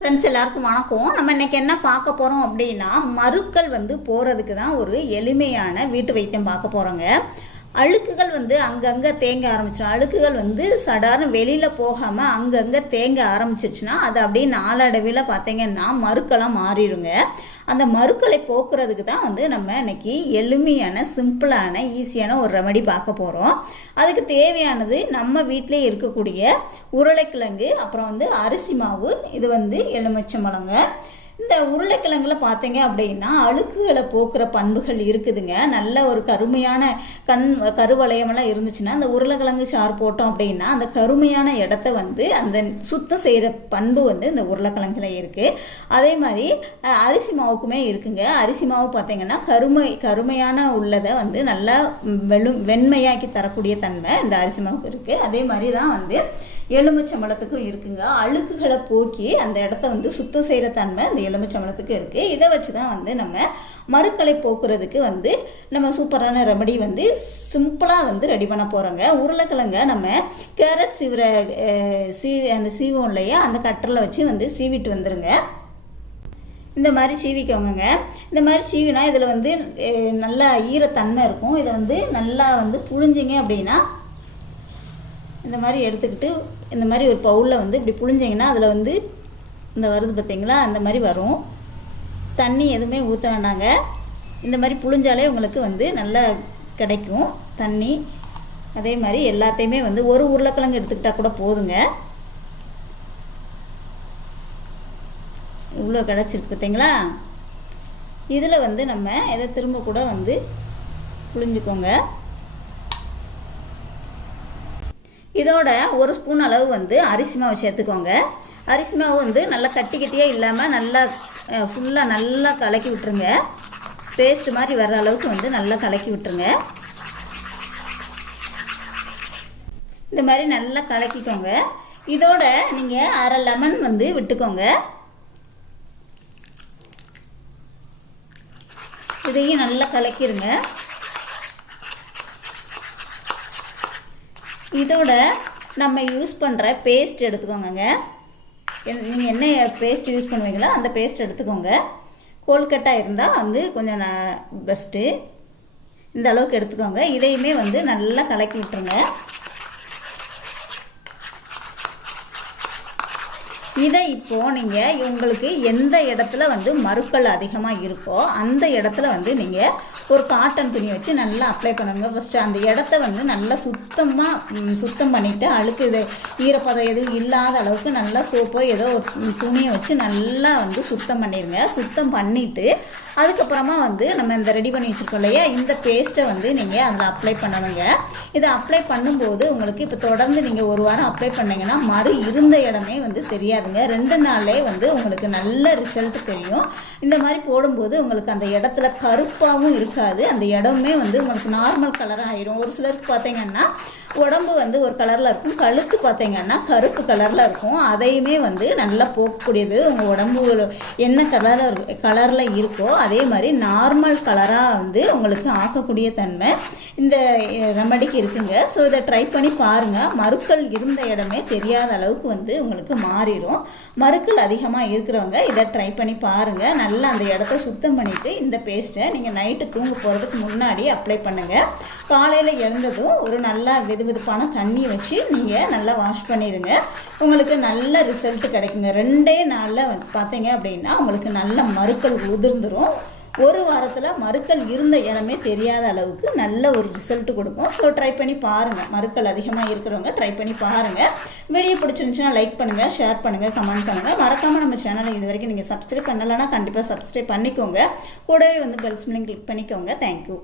Friends எல்லாருக்கும் வணக்கம். நம்ம இன்றைக்கி என்ன பார்க்க போகிறோம் அப்படின்னா, மருக்கள் போகிறதுக்கு தான் ஒரு எளிமையான வீட்டு வைத்தியம் பார்க்க போகிறோங்க. அழுக்குகள் அங்கங்கே தேங்க ஆரம்பிச்சிடும். அழுக்குகள் சடார்னு வெளியில் போகாமல் அங்கங்கே தேங்க ஆரம்பிச்சிருச்சுன்னா அது அப்படியே நாளடைவில் பார்த்தீங்கன்னா மருக்கெல்லாம் மாறிடுங்க. அந்த மருக்களை போக்குறதுக்கு தான் நம்ம இன்றைக்கி எளிமையான சிம்பிளான ஈஸியான ஒரு ரெமடி பார்க்க போகிறோம். அதுக்கு தேவையானது நம்ம வீட்டிலே இருக்கக்கூடிய உருளைக்கிழங்கு, அப்புறம் அரிசி மாவு, இது எலுமிச்சம்பழங்க. இந்த உருளைக்கிழங்குல பார்த்தீங்க அப்படின்னா அழுக்குகளை போக்குற பண்புகள் இருக்குதுங்க. நல்ல ஒரு கருமையான கருவளையமெல்லாம் இருந்துச்சுன்னா அந்த உருளைக்கிழங்கு சாறு போட்டோம் அப்படின்னா அந்த கருமையான இடத்த அந்த சுத்தம் செய்கிற பண்பு இந்த உருளைக்கிழங்குல இருக்குது. அதே மாதிரி அரிசி மாவுக்குமே இருக்குங்க. அரிசி மாவு பார்த்தீங்கன்னா கருமையான உள்ளதை நல்லா வெண்மையாக்கி தரக்கூடிய தன்மை இந்த அரிசி மாவுக்கு இருக்குது. அதே மாதிரி தான் எலுமிச்சம்பழத்துக்கும் இருக்குங்க. அழுக்குகளை போக்கி அந்த இடத்த சுத்தம் செய்கிற தன்மை அந்த எலுமிச்சம்பழத்துக்கு இருக்குது. இதை வச்சு தான் நம்ம மருக்களை போக்குறதுக்கு நம்ம சூப்பரான ரெமடி சிம்பிளாக ரெடி பண்ண போகிறோங்க. உருளைக்கிழங்க நம்ம கேரட் அந்த சீவோன்லையே அந்த கட்டரில் வச்சு சீவிட்டு வந்துடுங்க. இந்த மாதிரி சீவிக்கோங்க. இந்த மாதிரி சீவினா இதில் நல்லா ஈரத்தன்மை இருக்கும். இதை நல்லா புழிஞ்சிங்க அப்படின்னா இந்த மாதிரி எடுத்துக்கிட்டு இந்த மாதிரி ஒரு பவுலில் இப்படி புழிஞ்சிங்கன்னா அதில் இந்த வருது பார்த்தீங்களா, அந்த மாதிரி வரும். தண்ணி எதுவுமே ஊற்ற வேண்டாங்க. இந்த மாதிரி புழிஞ்சாலே உங்களுக்கு நல்லா கிடைக்கும் தண்ணி. அதே மாதிரி எல்லாத்தையுமே ஒரு உருளைக்கிழங்கு எடுத்துக்கிட்டால் கூட போதுங்க. இவ்வளோ கிடச்சிருக்கு பார்த்தீங்களா. இதில் நம்ம இதை திரும்ப கூட புழிஞ்சிக்கோங்க. இதோட ஒரு ஸ்பூன் அளவு அரிசி மாவு சேர்த்துக்கோங்க. அரிசி மாவு நல்லா கட்டியாக இல்லாமல் நல்லா ஃபுல்லாக நல்லா கலக்கி விட்டுருங்க. பேஸ்ட் மாதிரி வர்ற அளவுக்கு நல்லா கலக்கி விட்டுருங்க. இந்த மாதிரி நல்லா கலக்கிக்கோங்க. இதோட நீங்கள் அரை லெமன் விட்டுக்கோங்க. இதையும் நல்லா கலக்கிடுங்க. இதோட நம்ம யூஸ் பண்ணுற பேஸ்ட் எடுத்துக்கோங்க. நீங்கள் என்ன பேஸ்ட் யூஸ் பண்ணுவீங்களோ அந்த பேஸ்ட் எடுத்துக்கோங்க. கோல்கட்டாக இருந்தால் கொஞ்சம் பெஸ்ட்டு. இந்த அளவுக்கு எடுத்துக்கோங்க. இதையுமே நல்லா கலக்கி விட்டுருங்க. இதை இப்போது நீங்கள் உங்களுக்கு எந்த இடத்துல மருக்கள் அதிகமாக இருக்கோ அந்த இடத்துல நீங்கள் ஒரு காட்டன் துணி வச்சு நல்லா அப்ளை பண்ணுங்க. ஃபஸ்ட்டு அந்த இடத்த நல்லா சுத்தம் பண்ணிவிட்டு அழுக்கு ஈரப்பதம் எதுவும் இல்லாத அளவுக்கு நல்லா சோப்போ ஏதோ ஒரு துணியை வச்சு நல்லா சுத்தம் பண்ணிடுங்க. சுத்தம் பண்ணிவிட்டு அதுக்கப்புறமா நம்ம இந்த ரெடி பண்ணி வச்சுருக்கோம் இல்லையா, இந்த பேஸ்ட்டை நீங்கள் அதில் அப்ளை பண்ணணுங்க. இதை அப்ளை பண்ணும்போது உங்களுக்கு இப்போ தொடர்ந்து நீங்கள் ஒரு வாரம் அப்ளை பண்ணிங்கன்னா மறு இருந்த இடமே தெரியாதுங்க. 2 நாள்லேயே உங்களுக்கு நல்ல ரிசல்ட் தெரியும். இந்த மாதிரி போடும்போது உங்களுக்கு அந்த இடத்துல கருப்பாகவும் இருக்காது. அந்த இடமே உங்களுக்கு நார்மல் கலராக ஆயிரும். ஒரு சிலருக்கு பார்த்தீங்கன்னா உடம்பு ஒரு கலரில் இருக்கும், கழுத்து பார்த்தீங்கன்னா கருப்பு கலரில் இருக்கும். அதையுமே நல்லா போக்கக்கூடியது. உங்கள் உடம்பு என்ன கலரில் இருக்கோ அதே மாதிரி நார்மல் கலராக உங்களுக்கு ஆக்கக்கூடிய தன்மை இந்த ரெமடிக்கு இருக்குங்க. ஸோ இதை ட்ரை பண்ணி பாருங்கள். மருக்கள் இருந்த இடமே தெரியாத அளவுக்கு உங்களுக்கு மாறிடும். மருக்கள் அதிகமாக இருக்கிறவங்க இதை ட்ரை பண்ணி பாருங்கள். நல்லா அந்த இடத்த சுத்தம் பண்ணிவிட்டு இந்த பேஸ்ட்டை நீங்கள் நைட்டு தூங்க போகிறதுக்கு முன்னாடி அப்ளை பண்ணுங்கள். காலையில் எழுந்ததும் ஒரு நல்லா வெதுவெதுப்பான தண்ணி வச்சு நீங்கள் நல்லா வாஷ் பண்ணிடுங்க. உங்களுக்கு நல்ல ரிசல்ட் கிடைக்குங்க. 2 நாளில் பார்த்தீங்க அப்படின்னா உங்களுக்கு நல்ல மருக்கள் உதிர்ந்துடும். ஒரு வாரத்தில் மருக்கள் இருந்த இடமே தெரியாத அளவுக்கு நல்ல ஒரு ரிசல்ட் கொடுக்கும். ஸோ ட்ரை பண்ணி பாருங்கள். மருக்கள் அதிகமாக இருக்கிறவங்க ட்ரை பண்ணி பாருங்கள். வீடியோ பிடிச்சிருந்துச்சுன்னா லைக் பண்ணுங்கள், ஷேர் பண்ணுங்கள், கமெண்ட் பண்ணுங்கள். மறக்காமல் நம்ம சேனலை இது வரைக்கும் நீங்கள் சப்ஸ்கிரைப் பண்ணலைன்னா கண்டிப்பாக சப்ஸ்கிரைப் பண்ணிக்கோங்க. கூடவே பெல் சிம்லையும் கிளிக் பண்ணிக்கோங்க. தேங்க்யூ.